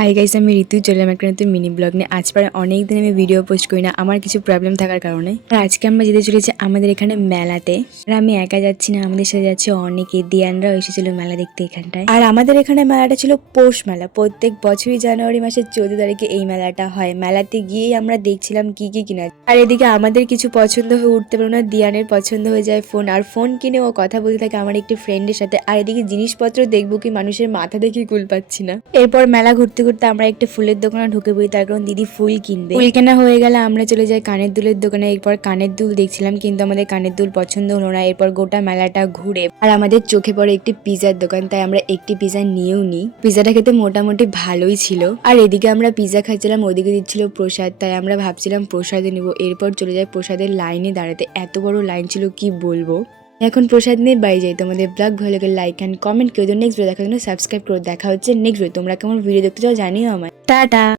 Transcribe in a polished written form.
Hi guys, আমি ঋতু চলে একটা নতুন মিনি ব্লগ নিয়ে। আজ প্রায় অনেক দিন আমি ভিডিও পোস্ট করি না, আমার কিছু প্রবলেম থাকার কারণে। আর আজকে আমরা যেতে চলেছি আমাদের এখানে মেলাতে। আর আমি একা যাচ্ছি না, আমাদের সাথে যাচ্ছে অনেকে, দিয়ানরাও এসেছিল মেলা দেখতে এখানটায়। আর আমাদের এখানে মেলাটা ছিল পৌষ মেলা। প্রত্যেক বছরই জানুয়ারি মাসের 14 তারিখে এই মেলাটা হয়। মেলাতে গিয়েই আমরা দেখছিলাম কি কি কিনা। আর এদিকে আমাদের কিছু পছন্দ হয়ে উঠতে পারলো না, দিয়ানের পছন্দ হয়ে যায় ফোন, আর ফোন কিনে ও কথা বলতে থাকে আমার একটি ফ্রেন্ডের সাথে। আর এদিকে জিনিসপত্র দেখবো কি মানুষের মাথা দেখে কুল পাচ্ছি না। এরপর মেলা ঘুরতে ঘুরতে আমরা একটা ফুলের দোকানে ঢুকে পড়ি, তার কারণ দিদি ফুল কিনবে। ফুল কেনা হয়ে গেলে আমরা চলে যাই কানের দুলের দোকানে। এরপর কানের দুল দেখছিলাম, কিন্তু আমাদের কানের দুল পছন্দ হলো না। এরপর গোটা মেলাটা ঘুরে আর আমাদের চোখে পড়ে একটি পিজার দোকান, তাই আমরা একটি পিজা নিয়েও নিই। পিজাটা খেতে মোটামুটি ভালোই ছিল। আর এদিকে আমরা পিজা খাচ্ছিলাম, ওদিকে দিচ্ছিল প্রসাদ, তাই আমরা ভাবছিলাম প্রসাদে নিব। এরপর চলে যাই প্রসাদের লাইনে দাঁড়াতে। এত বড় লাইন ছিল কি বলবো। এখন প্রসাদ নিয়ে বাড়ি যাই। তোমাদের ব্লগ ভালো লাগে লাইক অ্যান্ড কমেন্ট করে দিও। নেক্সট ভিডিও দেখার জন্য সাবস্ক্রাইব করে দেখা হচ্ছে নেক্সট ভিডিও। তোমরা কেমন ভিডিও দেখতে চাও জানিও আমায়। টাটা।